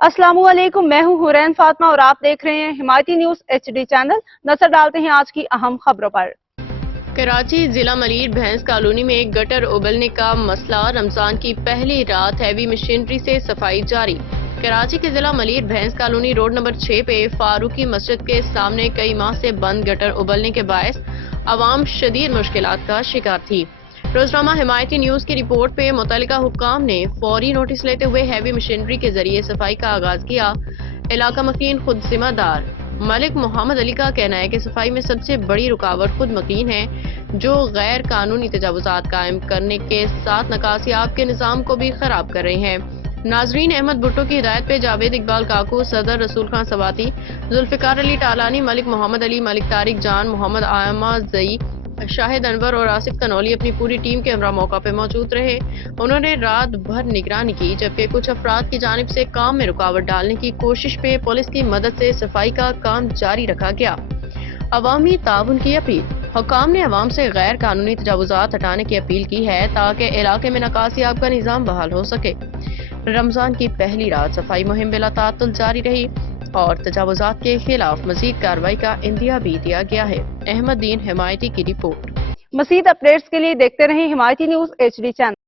अस्सलाम वालेकुम, मैं हूं हुरैन फातिमा और आप देख रहे हैं हिमायती न्यूज HD चैनल। नजर डालते हैं आज की अहम खबरों पर। कराची जिला मलीर भैंस कॉलोनी में एक गटर उबलने का मसला, रमजान की पहली रात हैवी मशीनरी से सफाई जारी। कराची के जिला मलीर भैंस कॉलोनी रोड नंबर 6 पे फारूकी मस्जिद के सामने कई माह से बंद गटर उबलने के बायस आवाम शदीद मुश्किलात का शिकार थी। रोजनामा हिमायती न्यूज की रिपोर्ट पे मुतल्लिका हुक्काम ने फौरी नोटिस लेते हुए हैवी मशीनरी के जरिए सफाई का आगाज किया। इलाका मकीन खुद जिम्मेदार मलिक मोहम्मद अली का कहना है कि सफाई में सबसे बड़ी रुकावट खुद मकीन है, जो गैर कानूनी तजावुजात कायम करने के साथ नकासियाब के निज़ाम को भी खराब कर रहे हैं। नाजरीन, अहमद भुट्टो की हिदायत पे जावेद इकबाल काकू, सदर रसूल खान सवाती, जुल्फिकार अली टालानी, मलिक मोहम्मद अली, मलिक तारिक जान, मोहम्मद आयमा जई, शाहिद अनवर और आसिफ कनौली अपनी पूरी टीम के हमरा मौका पे मौजूद रहे। उन्होंने रात भर निगरानी की, जबकि कुछ अफराद की जानिब से काम में रुकावट डालने की कोशिश पे पुलिस की मदद से सफाई का काम जारी रखा गया। अवामी ताउन की अपील। हुक्काम ने अवाम से गैर कानूनी तजावुजात हटाने की अपील की है ताकि इलाके में नकासियाब का निज़ाम बहाल हो सके। रमजान की पहली रात सफाई मुहिम बिला ताअत्तुल जारी रही और तजावुजात के खिलाफ मजीद कार्रवाई का इंदिया भी दिया गया है। अहमद दीन हिमायती की रिपोर्ट। मज़ीद अपडेट्स के लिए देखते रहें हिमायती न्यूज HD चैनल।